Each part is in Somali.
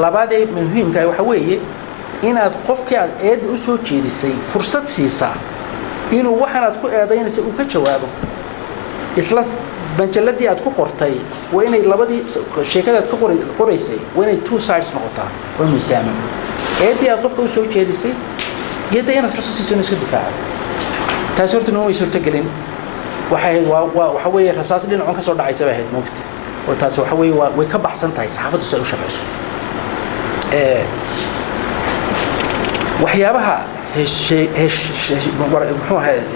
labaad ee muhiimka ah waxa weeye inaad qofkii aad eed u soo jeedisay fursad siisaa inuu waxaad ku eedaynayso uu ka jawaabo isla banjaladii aad ku qortay waa inay labadii sheekadaad ka qoraysay waa inay two sides noqotaa oo miisaama eedii aad qofka u soo jeedisay yada inaad fursad siiso iska difaaco taas horta noo way suurtagelin waxa weeye rasaas dhinacan ka soo dhacaysa ahayd moogta oo taas waxa weeye way ka baxsan tahay saxaafaddu soo shaqeyso waxyaabaha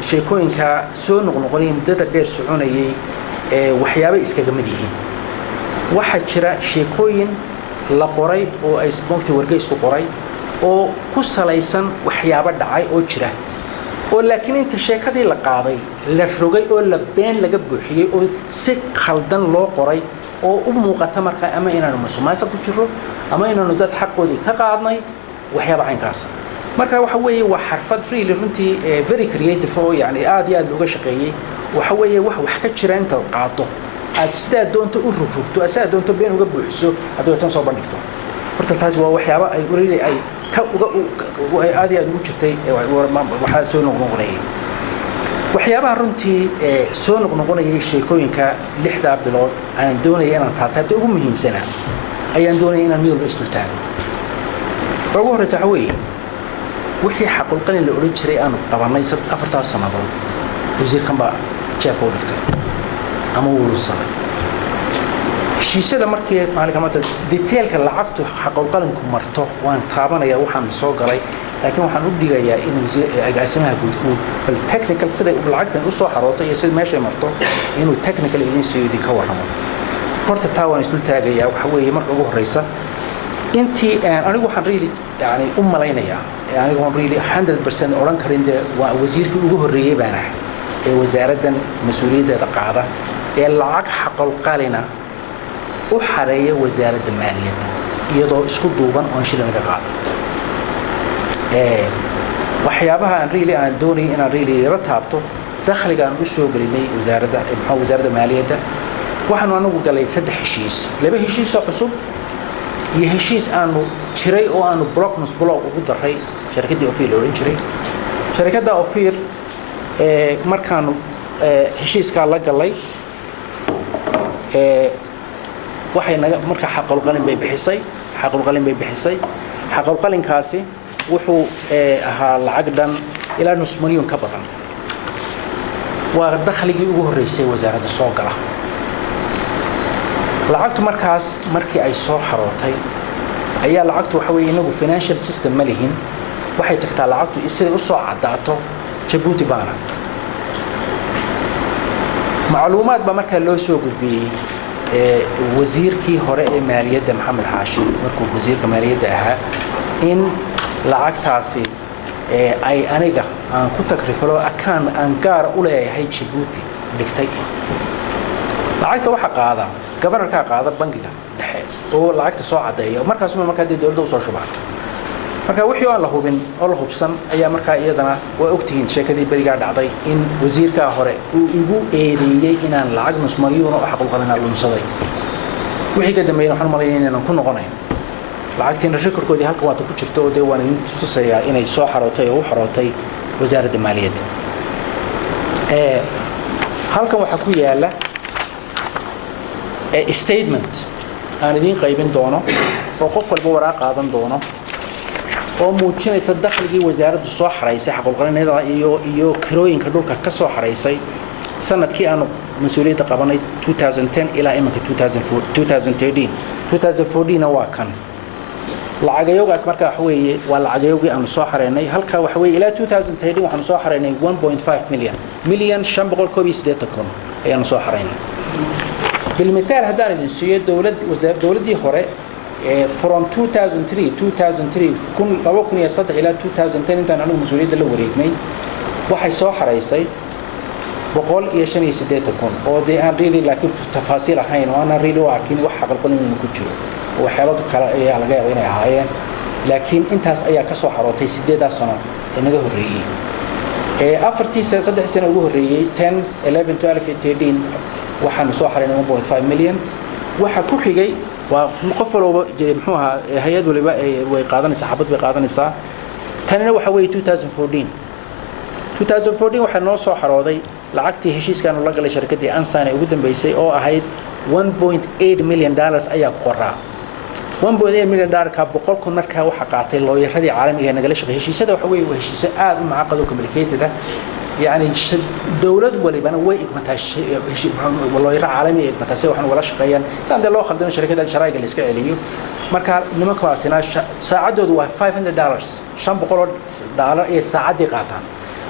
sheekooyinka soo noqnoqonay muddada dheer soconayay waxyaabo iskaga mid yihiin waxa jira sheekooyin la qoray oo ay moogta wargeysku qoray oo ku salaysan waxyaabo dhacay oo jira oo laakiin inta sheekadii la qaaday la rogay oo la been laga buuxiyay oo si khaldan loo qoray oo u muuqata markaa ama inaanu musuqmaasuq ku jiro ama inaanu dad xaqoodii ka qaadnay waxyaabo caynkaas marka waxa weeye waa xirfad really runtii very creative oo yani aad iyo aad looga shaqeeyay waxa weeye wax ka jira inta qaado aad sidaa doonto u rugto sidaa doonto been uga buuxiso haddii tan soo bandhigto horta taas waa waxyaabo ay really ay ka aad iyo aad ugu jirtay waxaa soo noqnoqonayay waxyaabaha runtii soo noqnoqonayay sheekooyinka 6 bilood aan doonayay inaan taataabto ugu muhiimsanaa ayaan doonayay inaan mid walba isdul taago ugu horeysa waxa weeye wixii xaqul qalin la oran jiray aan qabanay 4 sanadood wasiirkan baa jeebka u dhigtay ama uu lusaday heshiisyada markii maalinka detailka lacagtu xaqul qalinku marto waan taabanaya waxaan soo galay laakiin waxaan u dhigayaa in agaasimaha guudku bal technical sida lacagtan u soo xarooto iyo sida meesha marto inuu technical idin soo idin ka warramo horta taa waan isdul taagayaa waxa weeye marka ugu horeysa intii anigu waxaan really yani u malaynayaa anigu waan really 100% oran karin waa wasiirkii ugu horeeyay baan ahay ee wasaaraddan mas'uuliyadda qaada ee lacag xaqul qalina u xareeya wasaaradda maaliyadda iyadoo isku duuban oo shilin laga qaado waxyaabaha aan doonay inaan really la taabto dakhliga aan u soo gelinay wasaaradda maaliyadda waxaan anagu galay 3 heshiis 2 heshiis oo cusub iyo heshiis aanu jiray oo aanu block ugu daray shirkadii Ophir oran jiray shirkadda Ophir markaanu heshiiska la galay waxay marka xaqul qalin bay bixisay xaqul qalinkaasi wuxuu ahaa lacag dhan ilaa nus milyan ka badan waa dakhligii ugu horeysay wasaaradda soo gala lacagtu markii ay soo xarootay ayaa lacagtu waxa weeye inagu financial system ma lihin waxay tagtaa lacagtu sida u soo cadaato Djibouti baana macluumaad ba marka loo soo gudbiyay wasiirkii hore ee maaliyadda Maxamed Xaashi markuu wasiirka maaliyadda ahaa in lacagtaasi ay aniga aan ku takrifalo aan gaar u leeyahay Djibouti dhigtay lacagta waxa qaada governorka qaada bangiga dhexe oo lacagta soo cadeeyo markaas markaa dawladda u soo shubaa marka wixii aan la hubin oo la hubsan ayaa markaa iyadana waa ogtihiin sheekadii bariga dhacday in wasiirka hore uu igu eedeeyay inaan lacag nus milyan oo xaqul qalin lunsaday wixii ka dambeeyay waxaan maleeyay inaan ku noqonayn lacagtiin rekorkoodii halka waata ku jirto oo deewaan in tusayaa inay soo xarootay oo u xarootay wasaaradda maaliyadda halkan waxa ku yaala statement aan idin qaybin doono oo qof walba waraaq qaadan doono oo muujinaysa dakhligii wasaaraddu soo xareysay xaqul qalinada iyo kirooyinka dhulka ka soo xareysay sanadkii aanu mas'uuliyadda qabanay 2010 ilaa imanka 2014 waa kan lacagayoogaas marka wax weeye waa lacagayoogii aanu soo xareynay halka wax weeye ilaa 2010 waxaanu soo xareynay 1.5 milyan 580 ayaanu soo xareynay بالمثال هذا الدنسية دولة هوري from 2003 كن لو يصدق إلى 2010 أنت عنده مسؤولية اللي وريتني وحي صح رئيسي بقول إيش أنا يسديت تكون أو دي أنا ريلي لكن تفاصيل حين وأنا ريلي وأكين وحق القلم من كتير وحياة كلا إيه على جاي وين عاين لكن أنت أيا كسر حراتي سديت سنة إنه جه الرئي أفرتي صدق سنة جه الرئي 10 11 12 13 waxaan soo xareynay 1.5 milyan waxa ku xigay وقف walba muxuu ahaa hay'ad waliba way qaadanaysaa xabad bay qaadanaysaa tanina waxa weey 2014 waxa noo soo xarooday lacagtii heshiiskan la galay shirkadii Ansan ee ugu dambeysay oo ahayd 1.8 million dollars ayaa ku qoraa 1.8 million dollar ka boqolku markaa waxa qaatay looyaradii caalamiga nagala shaqeeyay heshiisada waxa weey heshiis aad u macaqad oo complicated ah يعني دولة ولي بنا وين متاش والله يرى عالمي متاسي وحنا ولا شقيان سام ده لو خلدنا شركات الشرايق اللي سكاليو مركا نمك واسنا ساعدوا دوا $500 شام بقول دولار إيه ساعد قاطع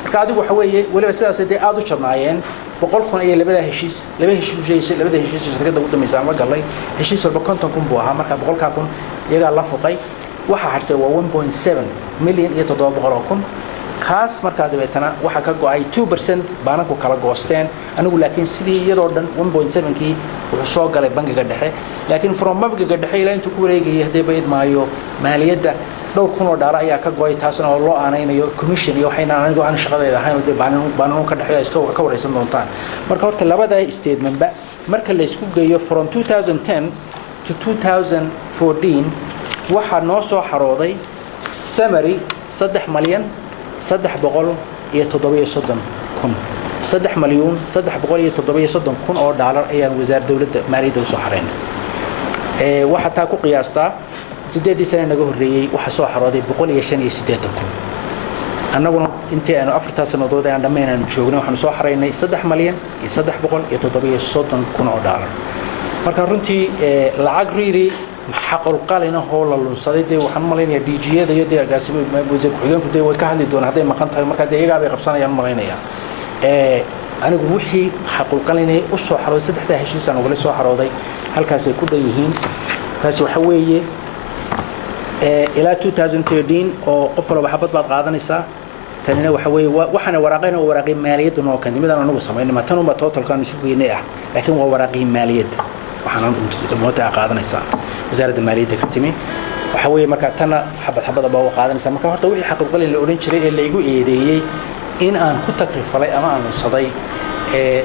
مركا عدو حويه ولا بس سيدي عادوا شرنايين بقول كون إيه لبده هشيس لبده هشيس شركات ده قدام يسمى قال لي هشيس ولا بكونتم كم بوها مركا بقول كاكون يجا الله فوقي waxa hartay waa 1.7 million iyo 700,000 kaas marka dabeetana waxa ka go'ay 2% baanku kala goosteen anigu laakiin sidii iyadoo dhan 1.7kii wuxuu soo galay bangiga dhexe laakiin from bangiga dhexe ilaa intuu ku wareegayay hadee bayd maayo maaliyadda dhowr kun oo dollar ayaa ka go'ay taasna oo loo aanaynayo commission iyo waxayna anigu aan shaqadeeda ahayn oo baanku ka dhexeeyo iska ka wareysan doontaan marka horta labada statement ba marka la isku geeyo from 2010 to 2014 waxa noo soo xarooday summary 3 milyan 337,000 3 مليون 337,000 oo dollar ayaan wasaaradda dawladda maaliyadda u soo xareyn waxa taa ku qiyaastaa 8 sano naga horeeyay waxa soo xarooday 185,000 annaguna intii aanu 4 sanadood aan dhameynaan joognay waxaan soo xareynay 3 milyan 337,000 oo dollar marka runtii lacag riiri حقل قالنا هو للصديق ده وحملين DG ده يدي قاسم وزير حجام كده ويكهل دون هذا ما كان ما كان ده يجاب يقبسنا يوم مغينا يا أنا بوحي حقل قالنا أسوأ حلو سد حتى هشيم سنة ولا أسوأ حلو ذي هل كاس كده يهين كاس وحويه إلى 2013 أو قفلوا بحبط بعض قاعدة نساء تانينا وحويه وحنا ورقينا وورقي مالية دون كان لماذا أنا نقص ما إنما تنو ما توتل كانوا يسوقي نيح لكن هو ورقي مالية waxaan mootaa qaadanaysaa wasaaradda maaliyadda ka timi waxa weeye marka tan xabad baa qaadanaysaa marka horta wixii xaq qalin la oran jiray ee la igu eedeeyay in aan ku takrifalay ama aan saday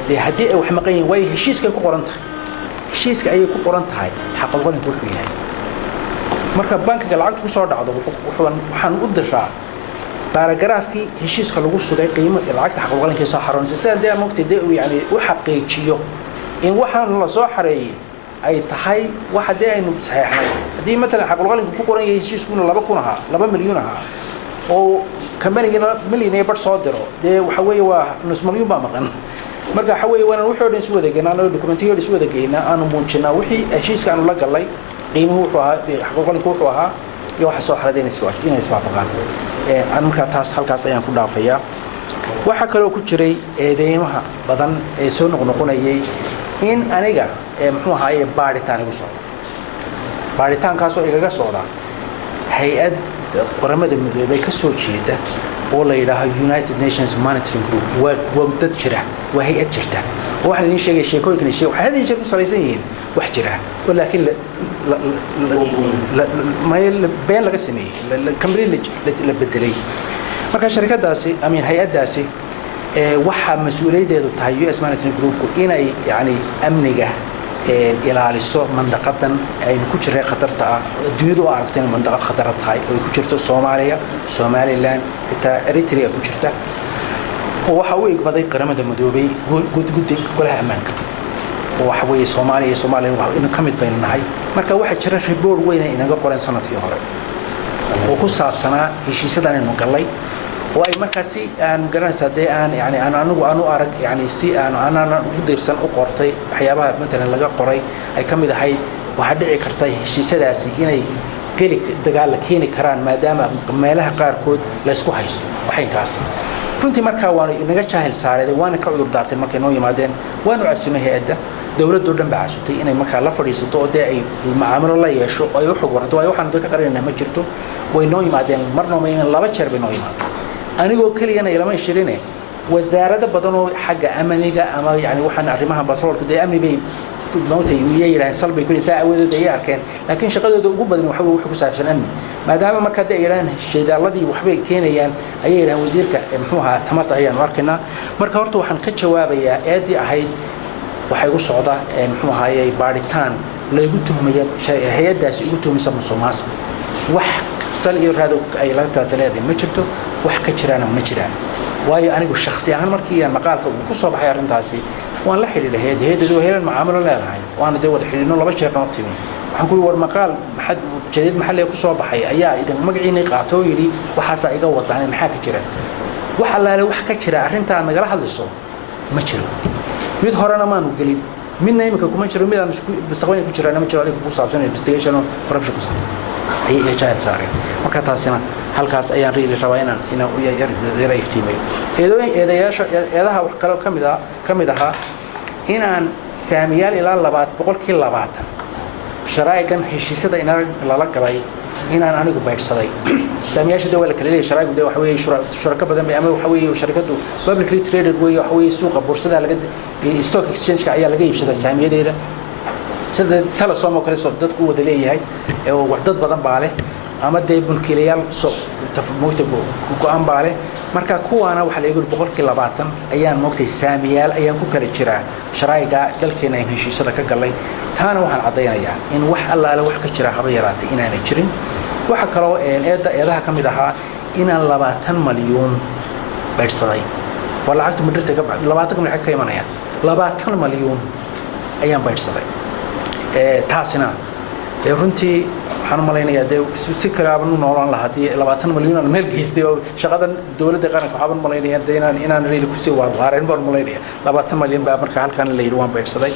de hadii ay wax maqayn way heshiiska ku qoran tahay heshiiska ay ku qoran tahay xaq qalin wuxuu yahay marka bankiga lacagtu ku soo dhacdo waxaan u diraa baaragraafkii heshiiska lagu sugay qiimo lacagta xaq qalinka soo xaroonaysa sidee moogtay yani u xaqiijiyo in waxaan la soo xareeyay ay tahay waxa ay nu saxeexnay hadii mesela xaq qalinka ku qoran yahay heshiiskuna 2 milyan oo kambanigana milyan ay bar soo diro de waxa weeye waa nus milyan ba maqan marka waxa weeye waan wuxuu dhan soo wadageynaa dokumentiyo soo wadageynaa aanu muujinaa wixii heshiiska aanu la galay qiimuhu wuxuu ahaa xaq qalinka wuxuu ahaa iyo waxa soo xareeyay inay soo afaqaan aan marka taas halkaas ayaan ku dhaafayaa waxa kale oo ku jiray eedeymaha badan ee soo noqnoqonayay in aniga muxuu ahaayay baaritaan igu socdo baaritaankaas oo igaga socda hay'ad qaramada midoobay ka soo jeeda oo la yiraahdo United Nations Monitoring Group waa dad jira waa hay'ad jirta waxa la sheegay sheekooyinkan waxa hadii jeer ku salaysan yihiin wax jira laakiin ma been laga sameeyay kambalin la bedelay marka shirkadaasi amin hay'adaasi waxa mas'uuliyadeedu tahay US Monitoring Group inay yani amniga ilaaliso mandaqadan ay ku jireen khatarta ah dunida oo aragtay mandaqad khatar tahay oo ku jirto Soomaaliya Somaliland xitaa Eritrea ku jirta oo waxa uu igbaday qaramada midoobay guddiga golaha ammaanka oo waxa weeye Soomaaliya waxa in kamid baynahay marka waxa jira report weyn ee inaga qoran sanadkii hore oo ku saabsanaa heshiisadan inuu galay oo ay markaasi aan garanaysaa de aan yani anigu arag yani si aan ugu diirsan u qortay waxyaabaha midna laga qoray ay kamid ahayd waxa dhici karta heshiisadaasi inay geli dagaal la keeni karaan maadaama meelaha qaar kood la isku haysto waxay kaas runtii marka waan inaga jahil saareeday waan ka cudur daartay markay noo yimaadeen waan u casuumay hay'adda dawladdu dhan baa casutay inay marka la fadhiisato oo ay macaamilo la yeesho oo ay u xog warto ay waxaan dadka qaranayna ma jirto way noo yimaadeen marna ma inaan laba jeer bay noo yimaadeen anigoo kaliya ilama shirine wasaaradda badan oo xagga amniga ama yani waxaan arrimaha batroolka de amni bay mootay yiraahdeen salbay kulli saacadood ay arkeen laakiin shaqadooda ugu badan waxa uu ku saabsan amni maadaama marka ay yiraahdeen shidaaladii waxbay keenayaan ayay yiraahdeen wasiirka muxuu ahaa tamarta ayaan arkaynaa marka horta waxaan ka jawaabayaa eedii ahayd waxay u socdaa muxuu ahaayay baaritaan la igu tuhmaya hay'adaas igu tuhmaysa musuqmaasuq wax sal iyo raado ay la taasaleeday ma jirto wax ka jirana ma jiraan waayo anigu shakhsi ahaan markii aan maqaalka ku soo baxay arintaasi waan la xiriiray hay'addu heelan macaamilo leedahay waan dee wada xiriirno laba jeer noo timi waxaan ku war maqaal jadid maxalli ku soo baxay ayaa idin magaciina qaato yiri waxaas iga wadaan maxaa ka jira waxa laale wax ka jira arinta nagala hadlayso ma jiro mid horena maanu gelin midna imika kuma jiro mid aan isku mustaqbalka ku jirana ma jiro adiga ku saabsan investigation corruption ku saabsan ay jaayir saareen marka taasina halkaas ayaan riili rabaa inaan u yar iftiimay eedaha wax kale kamid aha inaan saamiyaal ilaa 200% sharaa'igan heshiisada in la galay inaan anigu baydhsaday saamiyaashada wala kale leeyahay sharaa'igu waxa weeye shuraka badan ama waxa weeye sharikadu publicly traded way waxa weeye suuqa boorsada laga stock exchange ka ayaa laga iibsadaa saamiyadeeda sida Telesom oo kale soo dadku wada leeyahay oo dad badan baa leh ama day mulkiilayaal soo moogta go'aan baa leh marka kuwaana waxa la yiri 200% ayaan moogtay saamiyaal ayaan ku kala jiraa sharaa'iga dalkeena in heshiisada ka galay taana waxaan cadeynayaa in wax allaale wax ka jira haba yaraatay inaanay jirin waxa kale oo eedaha kamid ahaa inaan 20 malyan baydhsaday wala lacagtu madirta ka 20 milyan ka imanaya 20 malyan ayaan baydhsaday taasina runtii waxaan malaynayaa si kale aan noolaan lahaa 20 malyan meel geystay oo shaqadan dawladda qaranka waxaan malaynayaa inaan reeli ku sii waareen baan malaynayaa 20 malyan baa marka halkan la yiri waan baydhsaday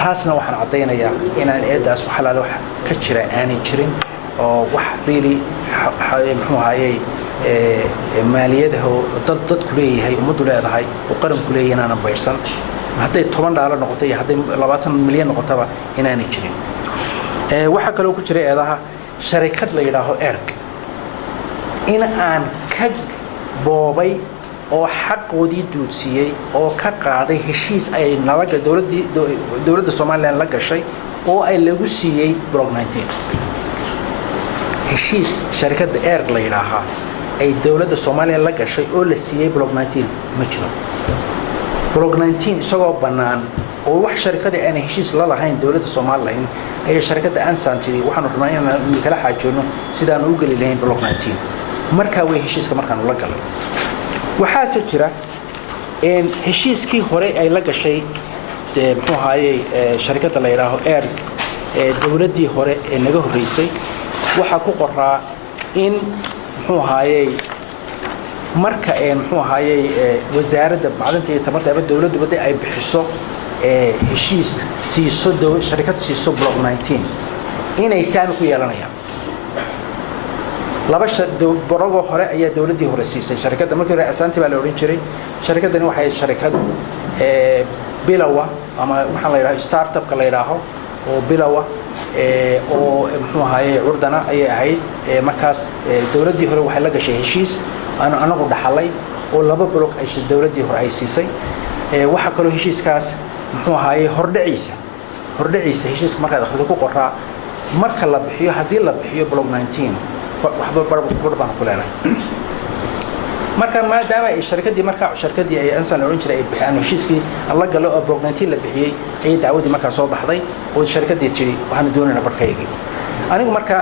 taasna waxaan cadeynayaa inaan eedaas wax halaalo wax ka jira aanay jirin oo wax reeli muxuu ahaayay maaliyadaha dadku leeyahay umadu leedahay oo qaranku leeyahay inaan baydhsan hadday $10 noqoto iyo hadday 20 milyan noqotaba inaanay jirin waxa kale oo ku jira eedaha sharikad la yiraahdo ERG in aan ka boobay oo xaqoodii duudsiyay oo ka qaaday heshiis ay nalaga dawladda Soomaaliland la gashay oo ay lagu siiyay block 19 heshiis sharikada ERG la yiraahdo ay dawladda Soomaaliland la gashay oo la siiyay block 19 ma jiro block 19 isagoo banaan oo wax sharikada aan heshiis la lahayn dawladda Soomaaliland ay sharikada Ansantiri waxaan rabnaa inaan kala xaajoono sidaan u gali lahayn block 19 marka way heshiiska markaan la galay waxaa jira in heshiiskii hore ay la gashay muxuu ahaayay sharikada la yiraahdo ERG dawladdii hore ee naga horeysay waxa ku qoraa in muxuu ahaayay marka muxuu ahaayay wasaaradda macdanta iyo tamarta dawladdu baday ay bixiso heshiis siiso sharikad siiso block 19 inay saami ku yeelanayaan laba borogo hore ayaa dawladdii hore siisay sharikada markii hore asaanti baa la oran jiray sharikadani waxay sharikad bilawa ama waxa la yiraahdo startup ka la yiraahdo oo bilawa oo muxuu ahaayay urdana ay ahayd markaas dawladdii hore waxay la gashay heshiis anagu dhaxalay oo laba block ay dawladdii hore ay siisay waxa kale heshiiskaas muxuu ahaayay hordhaciisa heshiiska marka akhrido ku qoraa marka la bixiyo hadii la bixiyo block 19 waxba barbaan ku leenahay marka maadaama ay shirkadii ay ansan oran jiray ay bixiyaan heshiiskii alla galo oo block 19 la bixiyay ay dacwadii marka soo baxday oo shirkadii tiri waxaan doonaynaa barkayga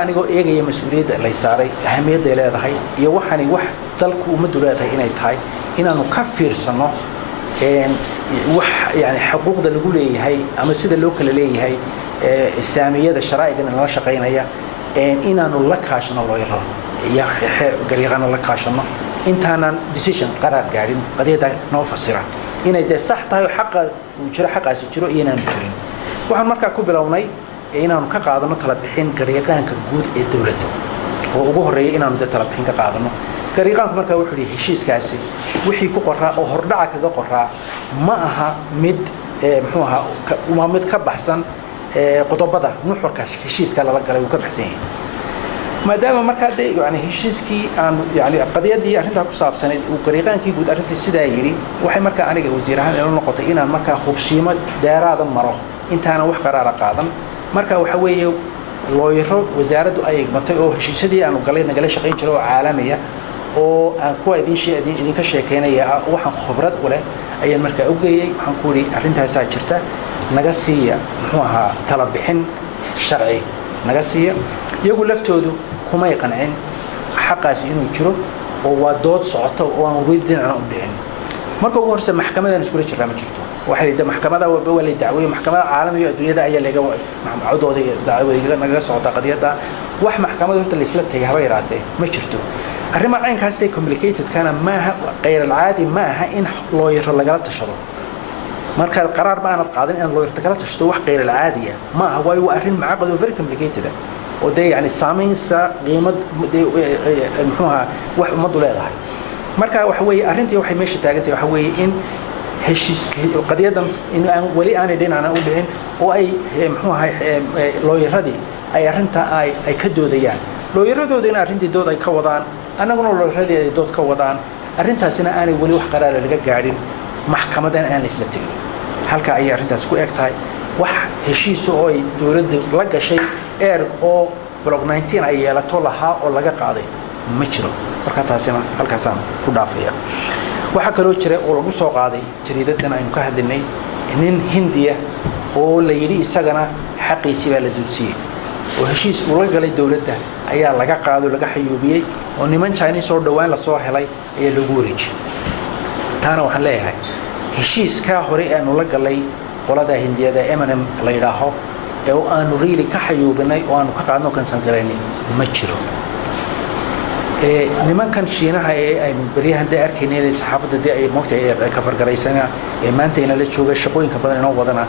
anigoo eegaya mas'uuliyadda la saaray ahamiyadda ay leedahay iyo wax dalku umadu leedahay inay tahay inaanu ka fiirsano wax yani xuquuqda lagu leeyahay ama sida loo kala leeyahay saamiyada sharaa'igan la shaqeynaya inaanu la kaashano loo yaro iyo gariiqana la kaashano intaanan decision qaraar gaarin qadiyada noo fasira inay sax tahay xaqaasi jiro iyo inaan jirin waxaan markaa ku bilownay inaanu ka qaadano tala bixin gariiqaanka guud ee dawladda oo ugu horeeyay inaanu tala bixin ka qaadano gariiqaanku markaa wuxuu leeyahay heshiiskaasi wixii ku qoraa oo hordhaca kaga qoraa ma aha mid muxuu ahaa waa mid ka baxsan qodobada nuxurkaas heshiiska la galay uu ka baxsan yahay maadaama markaa yani heshiiskii aan yani qadiyadii arrinta ku saabsaneed uu gariiqaankii guud arrintii sidaa yiri waxay markaa aniga wasiir ahaan ila noqotay inaan markaa hubshiimo dheeraada maro intaana wax qaraar qaadan marka waxa weeye looyaro wasaaraddu ay igmatay oo heshiisadii aanu galay nagala shaqeyn jiray oo caalamiya oo aan kuwa idinka sheekeynaya waxaan khibrad u leh ayaan markaa u geeyay waxaan ku yiri arrintaas jirta naga siiya muxuu ahaa tala bixin sharci naga siiya iyagu laftoodu kuma ay qancin xaqaas inuu jiro oo waa dood socoto oo aan weli dhinacna u dhicin marka ugu horse maxkamadan isku jiraa ma jirto waxay leedahay maxkamada waa la dacweeyay maxkamada caalamiga adduunyada ayaa laga codooda dacwada naga socota qadiyada wax maxkamada horta la isla tagay haba yaraatee ma jirto arrimaha caynkaas ay complicated kana maaha غير العادي maaha in lawyer lagala tashado marka qaraar baan qaadan in lawyer kala tashado wax غير العادي maaha way arrin macaqad oo very complicated oo day yani saameynsa qiimad muxuuha wax umadu leedahay marka waxa weeye arrintii waxay meesha taagantay waxa weeye in heshiis qadiyadan in aan wali aan dhinacna u dhicin oo ay muxuuha lawyeradii ay arrinta ay ka doodayaan lawyeradooda in arrintii dood ay ka wadaan annaguna lawyeradii ay dood ka wadaan arrintaasina aanay wali wax qaraar laga gaadhin maxkamadan aan isla tagin halka ay arrintaas ku eg tahay wax heshiis oo ay dawladda la gashay oo block 19 ay yeelato lahaa oo laga qaaday ma jiro marka taasina halkaasaan ku dhaafaya waxa kale oo jira oo lagu soo qaaday jariidadan aynu ka hadlinay nin Hindiya oo la yiri isagana xaqiisi baa la duudsiyay oo heshiis uu la galay dawladda ayaa laga qaado laga xayuubiyay oo niman Chinese oo dhawaan la soo helay ee lagu wareejiyay taana waxaan leeyahay heshiiska hore aanu la galay qolada Hindiyada M&M la yiraahdo oo aanu really ka xayuubinay oo aanu ka qaadno kansan garaynay ma jiro nimankan Shiinaha ee ay bariyahan da arkaynay saxaafadda ay moogtay ay ka fargaraysana ee maanta in la jooga shaqooyinka badan inoo wadana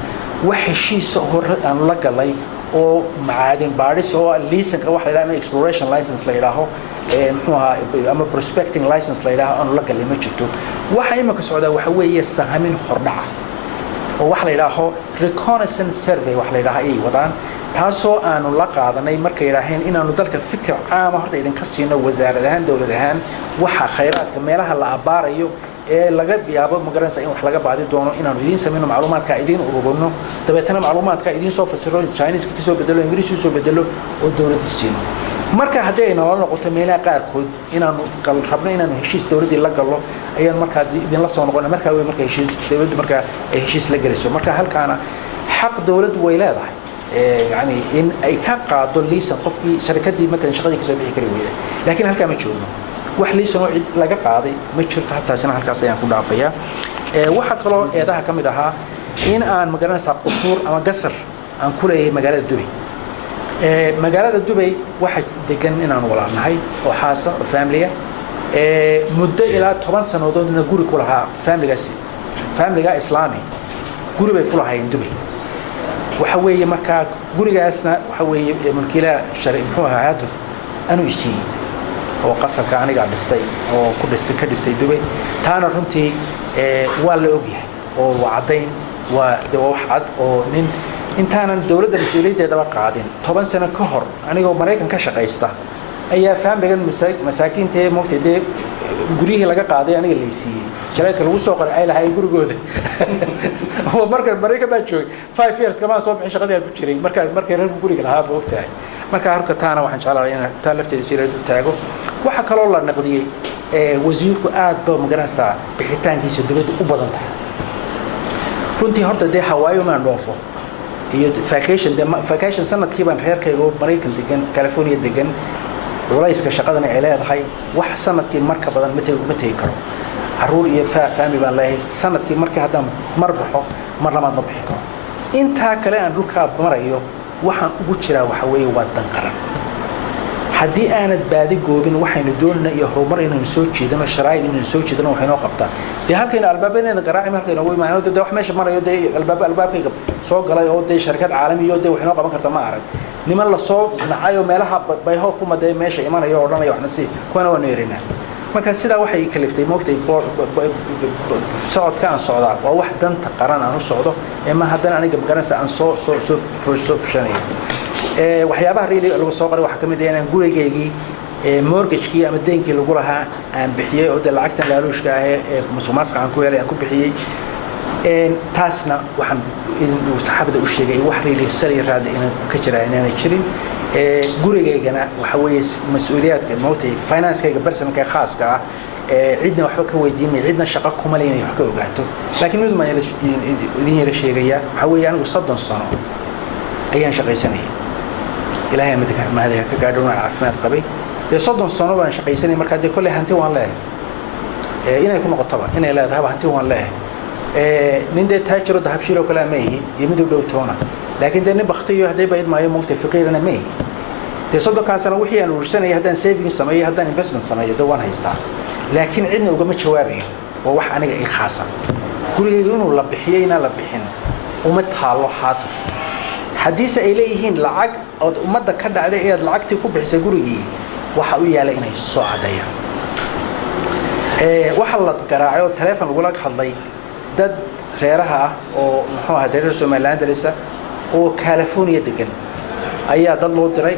wax heshiis hore aanu la galay oo macaadin baadhis oo liisanka wax la yiraahdo exploration license la yiraahdo muxuuha ama prospecting license la yiraahdo aanu la galay ma jirto waxa imika socda waxa weeye sahamin hordhaca oo wax la yiraahdo reconnaissance survey wax la yiraahdo ay wadaan taasoo aanu la qaadanay markay yiraahdeen inaanu dalka fikir caam ah horta idin ka siino wasaaradahan dawladahan waxa khayraadka meelaha la abaarayo ee laga yaabo magaranaysa in wax laga baadi doono inaanu idin sameeyno macluumaadka idin ururino dabeetana macluumaadka idin soo fasiro Chinese ka soo bedelo English soo bedelo oo dawladda siino marka haddii ay nala noqoto meelaha qaarkood inaanu rabno inaanu heshiis dawladda la galo ayaan marka idin la soo noqonaa marka way marka heshiis dawladda marka ay heshiis la galayso marka halkaana xaq dawladdu way leedahay يعني إن أي كقاعد ليس قفكي شركات دي مثلا شغالة كسبة كريه ويدا لكن هالك ما تشوفنا واحد ليس نوع لقى قاضي ما تشرت حتى سنة هالكاسيان كل عافية واحد قالوا ده كم ده إن أنا مجرد ساق قصور أما قصر عن كل مجالات دبي مجالات دبي واحد دكان إن أنا ولا نهاي وحاسة فاميليا مدة إلى 8 سنوات نقول كلها فاميليا إسلامي قولوا بكلها هاي دبي وحوي مركا غوريغاسنا وحوي ملكيلا شري مخوها هاتف انو يسي oo qasarka aniga dhistay oo ku dhistay Dubai taana runtii waa la ogyahay oo wacdayn waa wax cad oo nin intaanan dawladda rasuuliyadeeda qaadin 10 sano ka hor aniga Mareykan ka shaqaysta ayaa faamiligan masaakiinta ee moogtay guriga laga qaaday aniga leeysiiyay shaqada lagu soo qoray ay lahayn gurigooda oo marka Mareykan baa joogay 5 years kama soo bixin shaqada ku jiray marka reer guriga lahaa boogtaay marka harka taana waxaan jeclahay in taa lafteeda si reedu taago waxa kale oo la naqdiyay wasiirku aad ba magaranaysa bixitaankiisa dawladda u badan tahay runtii horta de Hawaii ma dhoofo iyo vacation sanadkii baan reerkayga Mareykan degan California degan وليس كشقدنا عليه هاي واحد سنة كي مركب بدن متى يكرر عرور يفهمي بالله سنة كي مركب هذا مربحه مرة ما مربحه كرر أنت كلام ركاب مريو وحن بوشرا وحوي ودن قرن حدي أنا بعد جوبين وحين دون يهرب مرة إنه نسوي شيء ده الشرايط إنه نسوي شيء ده وحين وقبته ده هالكين البابين إنه قراعي ما كانوا وين معنا ده واحد ماشي مرة يودي الباب كي سوق قلا يودي شركات عالمية يودي وحين وقبان كرت ما أعرف نما الله صوب نعايو مالها بيهاف وما ده ماشي إيمان يورنا يوحنا سي كنا ونيرنا ما كان سيدا وحي كلفتي موقتي صعد كان صعدا وواحد دن تقرن عن الصعدة إما هذا أنا جب قرن عن صوف شني وحيابها ريلي لو صقر وحكم دينا نقول جيجي مورجج كي أم الدين كي لقولها أم بحيي أو دلعكت لالوش كاه مسوماس عن كويري أكو بحيي تاسنا وحن وصحابة الشيء وحري لي سري راد إن كشرة إن أنا كشرين جوري جنا وحويس مسؤوليات كموتي فاينانس كي برسم كي خاص كا عندنا وحكي ويدين عندنا شقة كمالين يحكي وقعته لكن يود ما يدين يرشي جيا حوي أنا وصدق الصنع أيام شقة سنة ilaahay ma hada ka gaadhona caafimaad qabay de soddon sano baan shaqaysanay marka de kulli hanti waan leeyahay inay ku noqotoba inay leedahay hanti waan leeyahay nin de taajiro dahab shiro kala ma yihiin yimidu dhow toona laakiin de nin baqtiyo haday bayd maayo moogta faqiirana ma yihiin de soddon ka sano wixii aan ursanay haddaan saving sameeyo haddaan investment sameeyo de waan haystaa laakiin cidna ugama jawaabayo waa wax aniga ii khaasa gurigayga inuu la bixiyo inaan la bixin uma taalo haatuf hadiise ay leeyihiin lacag oo ummadda ka dhacday ee lacagtii ku bixisay gurigii waxa u yaala inay soo cadeeyaan waxa la garaacay oo telefoon lagu la hadlay dad reeraha ah oo muxuu ahaa reer Soomaaliland dalisa oo California degan ayaa dad loo diray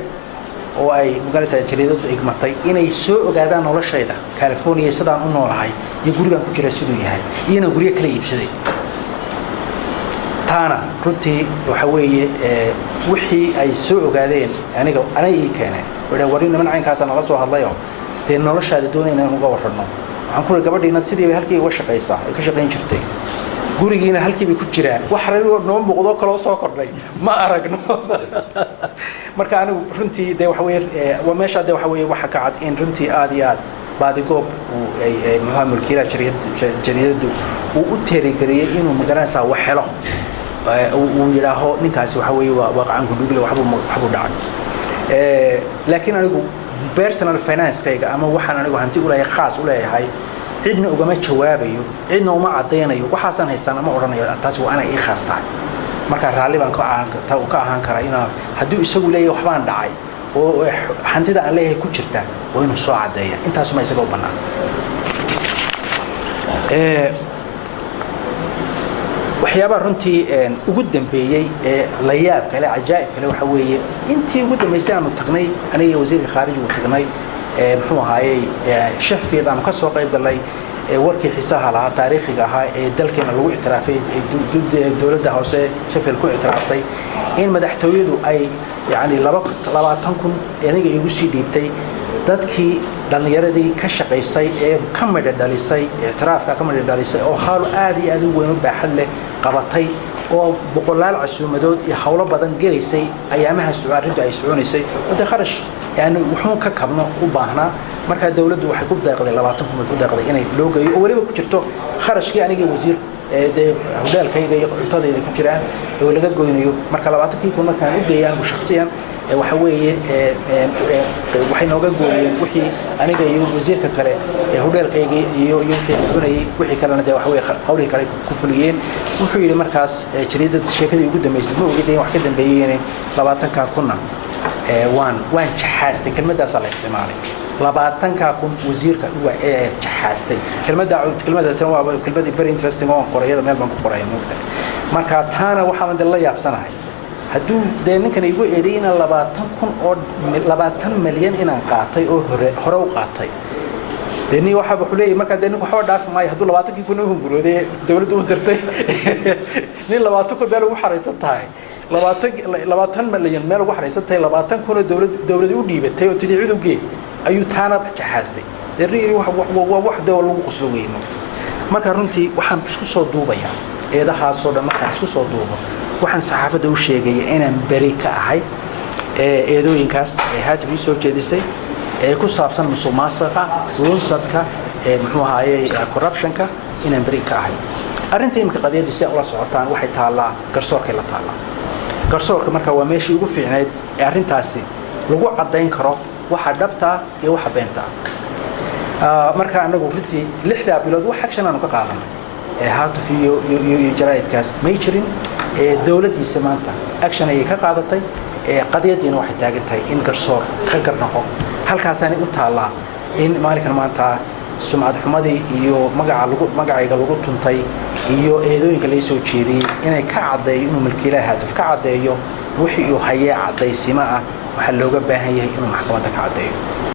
oo ay magaalada jariidadu igmatay inay soo ogaadaan noloshayda California sidaan u noolahay iyo gurigan ku jira sidoo yahay iyana guriga kala iibsaday taana runtii waxa weeye wixii ay soo ogaadeen aniga ii keenay warin man caynkaas aan la soo hadlayo de noloshaada doonayna uga warrano waxaan ku gabadhiina sidii halkii uga shaqeysaa ay ka shaqeyn jirtay gurigiina halkii bay ku jiraan wax reero noo muuqdo kala soo kordhay ma aragno marka anigu runtii de waxa weeye waa meesha de waxa weeye waxa ka cad in runtii aad iyo aad baadi goob ay mulkiila jariidadu uu u teerigariyay inuu magaranaysa wax helo uu yiraaho ninkaasi waxa weeye waa qacan ku dhigay waxbu dhacay laakiin anigu personal finance kayga ama waxaan anigu hanti u leeyahay khaas u leeyahay cidna ugama jawaabayo cidna uma cadeynayo waxaasan haystaan ama oranayo taas waa ana ii khaas tahay marka raali baan ka ahaan karaa ina haduu isagu leeyahay wax baan dhacay oo hantida aan leeyahay ku jirta waa inuu soo cadeeya intaas ma isaga u banaan waxyaaba runtii ugu dambeeyay la yaab kale ajaa'ib kale waxa weeye intii ugu dambeysay aanu tagnay aniga wasiirka khaarijiga u tagnay muxuu ahaayay shafiid aan ka soo qayb galay warkii xiisaha lahaa taariikhiga ahaa ee dalkeena lagu ictiraafay dawladda hoose shafiil ku ictiraaftay in madaxtooyadu ay yani 20,000 aniga igu sii dhiibtay dadkii dhalinyaradii ka shaqeysay ee ka midha dhalisay ictiraafka ka midha dhalisay oo hawl aad iyo aad u weyn u baaxad leh qabatay oo boqolaal casuumadood iyo hawlo badan gelaysay ayaamaha su'aarintu ay soconaysay wada kharash yani wuxuu ka kabno u baahnaa marka dawladdu waxay ku deeqday 20,000 ku deeqday inay loo geeyo oo waliba ku jirto kharashkii aniga wasiir de hudaalkayga iyo cuntadayda ku jiraan oo laga goynayo marka 20,000 markaan u geeyaan shakhsiyan waxa weeye waxay nooga gooyeen wixii aniga iyo wasiirka kale hudaalkayga iyo cunayay wixii kalena de waxa weeye hawlihii kale ku fuliyeen wuxuu yiri markaas jariidada sheekadii ugu dambeysay ma ogeeyeen wax ka dambeeyeen 20,000 waan jaxaastay kelmadaas la isticmaalay 20,000 wasiirka waa jaxaastay kelmadaas waa kelmad very interesting oo qorayada meel baan ku qoray moogta marka taana waxaan la yaabsanahay haduu de ninkan igu eedeyna 20 milyan inaan qaatay oo hore u qaatay deni waxa uu leeyahay marka deni waxa dhaaf maay haduu 20,000 u hungurooday dawladdu u dirtay nin 20,000 beel ugu xareysan tahay 20 milyan meel ugu xareysan tahay 20,000 dawladdu u dhiibatay oo tidii cudugii ayuu taana jaxaastay dariiri wax dawlad lagu qoslo weeyay marka runtii waxaan isku soo duubayaa eedahaas oo dhan markaan isku soo duubo waxaan saxaafadda u sheegay inaan bari ka ahay eedooyinkaas haatan soo jeedisay ku saabsan musuqmaasuqa lunsadka muxuu ahaayay corruptionka inaan bari ka ahay arinta imka qadiyada si ula socotaan waxay taalaa garsoorka la taalaa garsoorka marka waa meeshii ugu fiicneed ee arintaasi lagu cadeyn karo waxa dhabta iyo waxa beenta marka anagu runtii 6 bilood wax action aanu ka qaadanay haatuf iyo jaraa'idkaas ma jirin dawladdiisa maanta action ay ka qaadatay qadiyadiina waxay taagan tahay in garsoor ka garnaqo halkaasani u taalaa in maalinkan maanta sumcad xumadii iyo magacayga lagu tuntay iyo eedooyinka la soo jeediyay inay ka cadeeyo inuu milkiilaha haatuf ka cadeeyo wixii uu hayay cadeysima ah waxa looga baahan yahay inuu maxkamadda ka cadeeyo